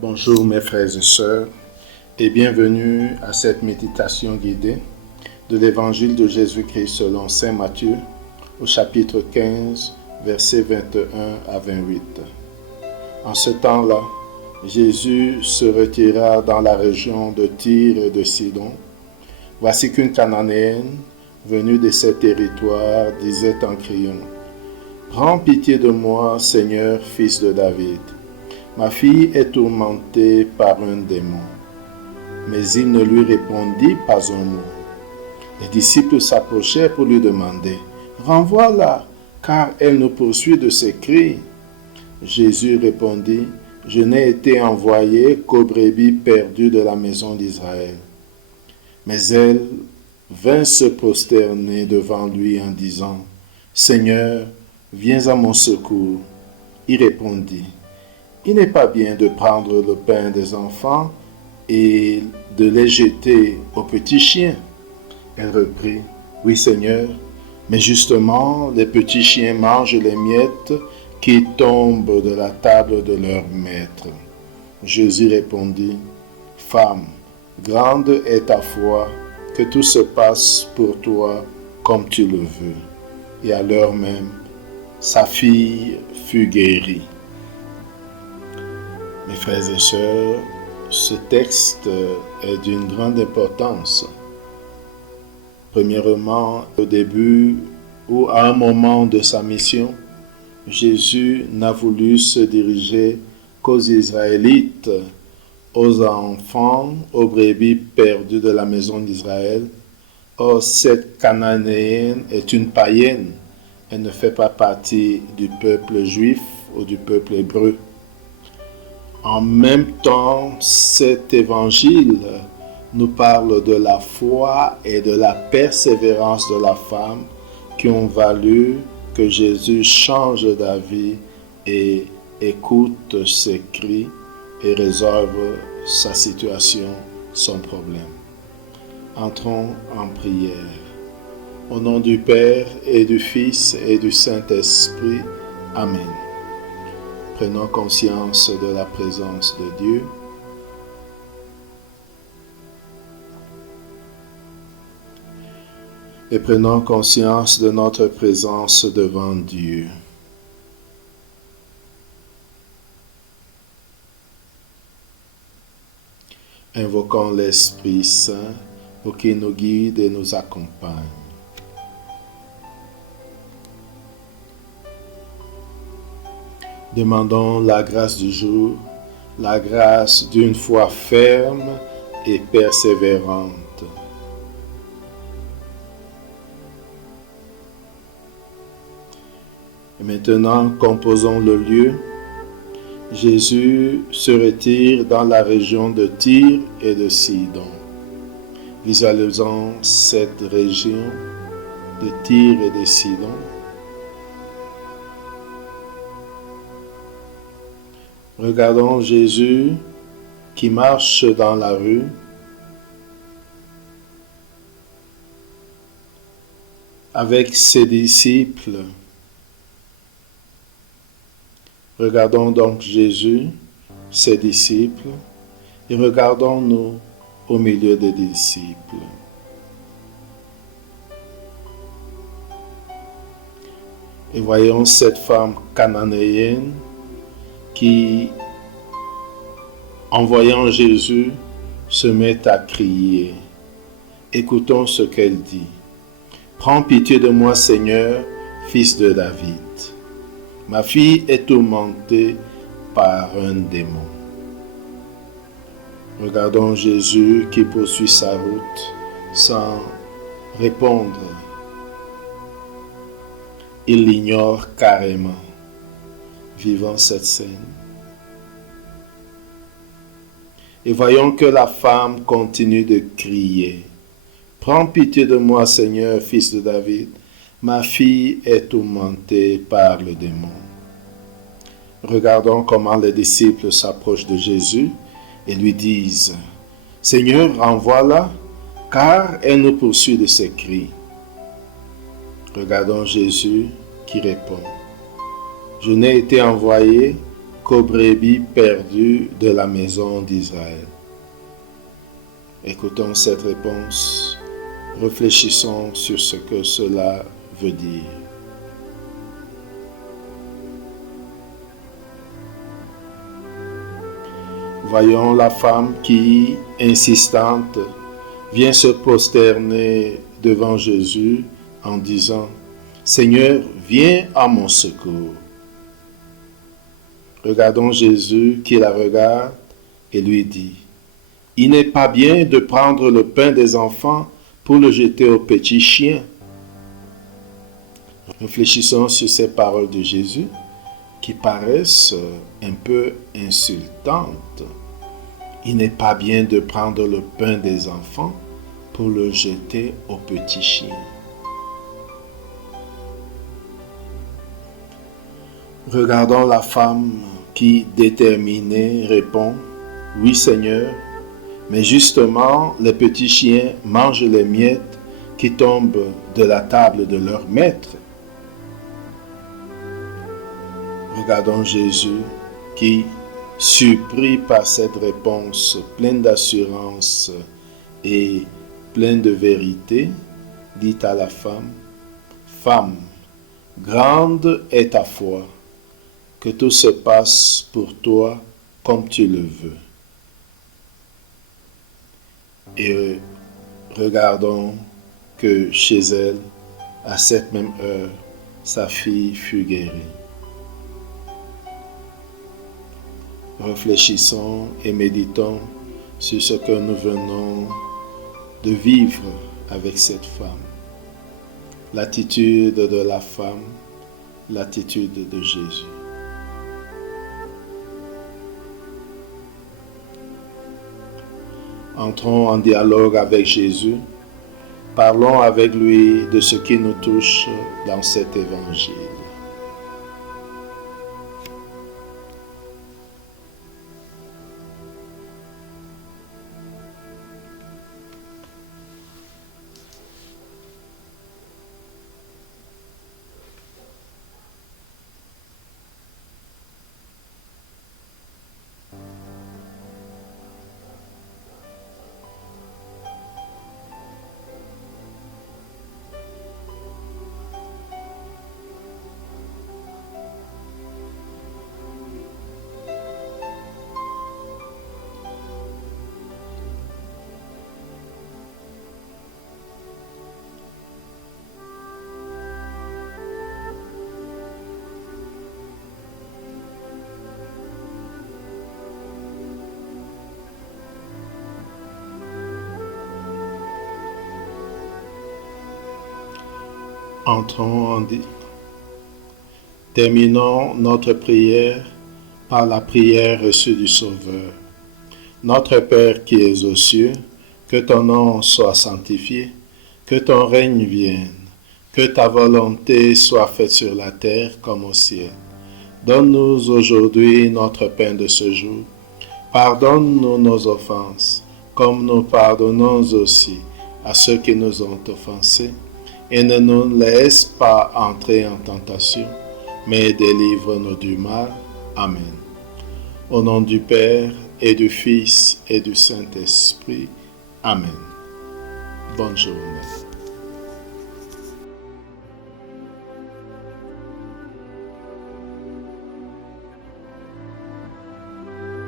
Bonjour mes frères et sœurs et bienvenue à cette méditation guidée de l'évangile de Jésus-Christ selon saint Matthieu au chapitre 15, versets 21 à 28. En ce temps-là, Jésus se retira dans la région de Tyr et de Sidon. Voici qu'une Cananéenne, venue de ces territoires, disait en criant : « Prends pitié de moi, Seigneur, fils de David. Ma fille est tourmentée par un démon. » Mais il ne lui répondit pas un mot. Les disciples s'approchèrent pour lui demander : « Renvoie-la, car elle nous poursuit de ses cris. » Jésus répondit : « Je n'ai été envoyé qu'aux brebis perdues de la maison d'Israël. » Mais elle vint se prosterner devant lui en disant : « Seigneur, viens à mon secours. » Il répondit : « Il n'est pas bien de prendre le pain des enfants et de les jeter aux petits chiens. » Elle reprit : « Oui, Seigneur, mais justement, les petits chiens mangent les miettes qui tombent de la table de leur maître. » Jésus répondit : « Femme, grande est ta foi, que tout se passe pour toi comme tu le veux. » Et à l'heure même, sa fille fut guérie. Mes frères et sœurs, ce texte est d'une grande importance. Premièrement, au début ou à un moment de sa mission, Jésus n'a voulu se diriger qu'aux Israélites, aux enfants, aux brebis perdues de la maison d'Israël. Or, cette Cananéenne est une païenne. Elle ne fait pas partie du peuple juif ou du peuple hébreu. En même temps, cet évangile nous parle de la foi et de la persévérance de la femme qui ont valu que Jésus change d'avis et écoute ses cris et résolve sa situation, son problème. Entrons en prière. Au nom du Père et du Fils et du Saint-Esprit. Amen. Prenons conscience de la présence de Dieu. Et prenons conscience de notre présence devant Dieu. Invoquons l'Esprit Saint pour qu'il nous guide et nous accompagne. Demandons la grâce du jour, la grâce d'une foi ferme et persévérante. Et maintenant, composons le lieu. Jésus se retire dans la région de Tyr et de Sidon. Visualisons cette région de Tyr et de Sidon. Regardons Jésus qui marche dans la rue. Avec ses disciples. Regardons donc Jésus, ses disciples, et regardons-nous au milieu des disciples. Et voyons cette femme cananéenne qui, en voyant Jésus, se met à crier. Écoutons ce qu'elle dit. « Prends pitié de moi, Seigneur, fils de David. Ma fille est tourmentée par un démon. » Regardons Jésus qui poursuit sa route sans répondre. Il l'ignore carrément. Vivons cette scène. Et voyons que la femme continue de crier. « Prends pitié de moi, Seigneur, fils de David. Ma fille est tourmentée par le démon. » Regardons comment les disciples s'approchent de Jésus et lui disent : « Seigneur, renvoie-la, car elle nous poursuit de ses cris. » Regardons Jésus qui répond : « Je n'ai été envoyé qu'aux brebis perdues de la maison d'Israël. Écoutons cette réponse, réfléchissons sur ce que cela veut dire. Voyons la femme qui, insistante, vient se prosterner devant Jésus en disant « Seigneur, viens à mon secours ». Regardons Jésus qui la regarde et lui dit « Il n'est pas bien de prendre le pain des enfants pour le jeter aux petits chiens. » Réfléchissons sur ces paroles de Jésus qui paraissent un peu insultantes. Il n'est pas bien de prendre le pain des enfants pour le jeter aux petits chiens. Regardons la femme qui, déterminée, répond « Oui Seigneur, mais justement les petits chiens mangent les miettes qui tombent de la table de leur maître. » Regardons Jésus qui, surpris par cette réponse pleine d'assurance et pleine de vérité, dit à la femme, « Femme, grande est ta foi, que tout se passe pour toi comme tu le veux. » Et regardons que chez elle, à cette même heure, sa fille fut guérie. Réfléchissons et méditons sur ce que nous venons de vivre avec cette femme. L'attitude de la femme, l'attitude de Jésus. Entrons en dialogue avec Jésus. Parlons avec lui de ce qui nous touche dans cet évangile. Terminons notre prière par la prière reçue du Sauveur. Notre Père qui es aux cieux, que ton nom soit sanctifié, que ton règne vienne, que ta volonté soit faite sur la terre comme au ciel. Donne-nous aujourd'hui notre pain de ce jour. Pardonne-nous nos offenses, comme nous pardonnons aussi à ceux qui nous ont offensés. Et ne nous laisse pas entrer en tentation, mais délivre-nous du mal. Amen. Au nom du Père, et du Fils, et du Saint-Esprit. Amen. Bonne journée.